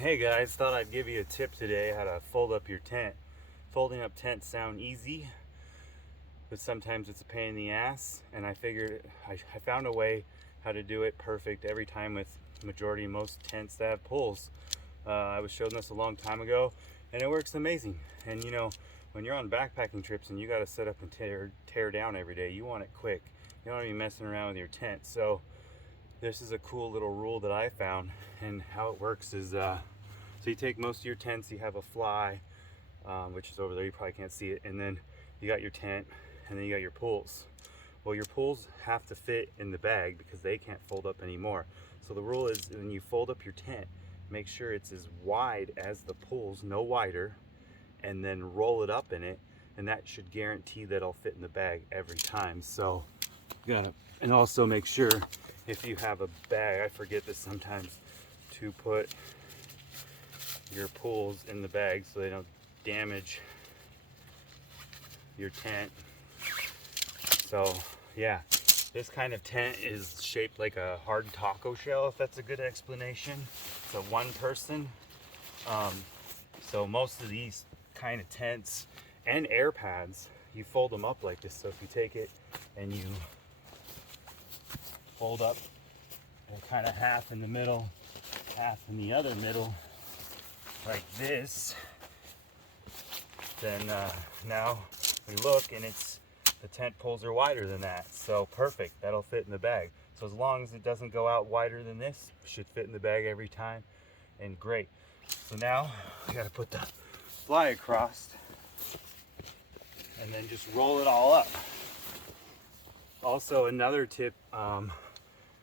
Hey guys, thought I'd give you a tip today how to fold up your tent. Folding up tents sound easy, but sometimes it's a pain in the ass, and I figured I found a way how to do it perfect every time with most tents that have pulls. I was shown this a long time ago, and it works amazing. And you know, when you're on backpacking trips and you got to set up and tear down every day, you want it quick. You don't want to be messing around with your tent. So this is a cool little rule that I found, and how it works is so you take most of your tents, you have a fly, which is over there, you probably can't see it, and then you got your tent, and then you got your pulls. Well, your pulls have to fit in the bag because they can't fold up anymore. So the rule is when you fold up your tent, make sure it's as wide as the pulls, no wider, and then roll it up in it, and that should guarantee that it'll fit in the bag every time. So you gotta, and also make sure if you have a bag, I forget this sometimes, to put your pulls in the bag so they don't damage your tent. So yeah, this kind of tent is shaped like a hard taco shell, if that's a good explanation. It's a one person. So most of these kind of tents and air pads, you fold them up like this. So if you take it and you fold up and kind of half in the middle, half in the other middle, like this, then now we look and the tent poles are wider than that. So perfect, that'll fit in the bag. So as long as it doesn't go out wider than this, it should fit in the bag every time, and great. So now I gotta put the fly across and then just roll it all up. Also, another tip,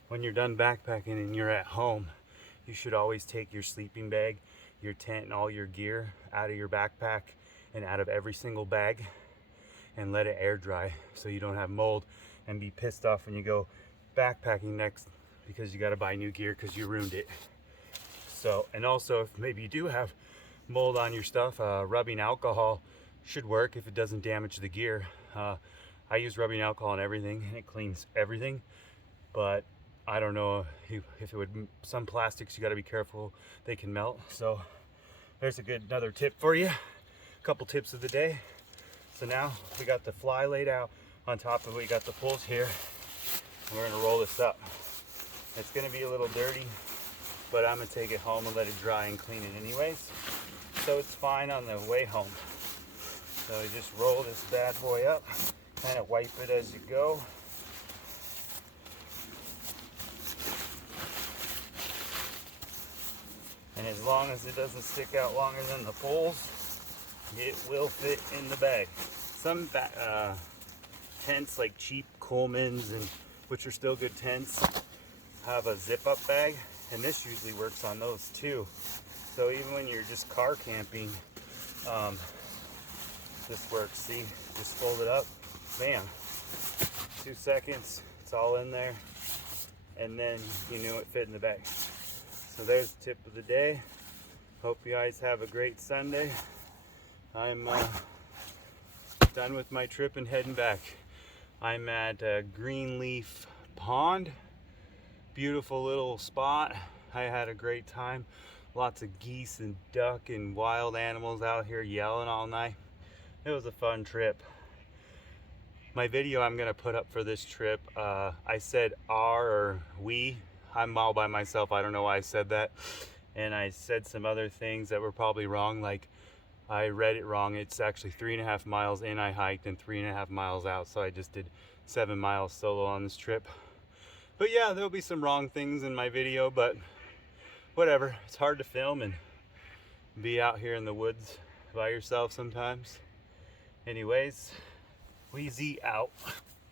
when you're done backpacking and you're at home, you should always take your sleeping bag, your tent, and all your gear out of your backpack and out of every single bag, and let it air dry so you don't have mold and be pissed off when you go backpacking next because you got to buy new gear because you ruined it. So, and also if maybe you do have mold on your stuff, rubbing alcohol should work if it doesn't damage the gear. I use rubbing alcohol on everything and it cleans everything, but I don't know if it would, some plastics you got to be careful, they can melt. So there's another tip for you. A couple tips of the day. So now we got the fly laid out on top of it, we got the pulls here, and we're gonna roll this up. It's gonna be a little dirty, but I'm gonna take it home and let it dry and clean it anyways. So it's fine on the way home. So you just roll this bad boy up, kind of wipe it as you go. And as long as it doesn't stick out longer than the poles, it will fit in the bag. Some tents, like cheap Coleman's, and which are still good tents, have a zip-up bag, and this usually works on those too. So even when you're just car camping, this works. See, just fold it up, bam, 2 seconds, it's all in there, and then you knew it fit in the bag. So there's the tip of the day. Hope you guys have a great Sunday. I'm done with my trip and heading back. I'm at Greenleaf Pond. Beautiful little spot. I had a great time. Lots of geese and duck and wild animals out here yelling all night. It was a fun trip. My video I'm gonna put up for this trip, I said our or we. I'm all by myself, I don't know why I said that. And I said some other things that were probably wrong, like I read it wrong. It's actually 3.5 miles in I hiked and 3.5 miles out. So I just did 7 miles solo on this trip. But yeah, there'll be some wrong things in my video, but whatever. It's hard to film and be out here in the woods by yourself sometimes. Anyways, WHEEZY out.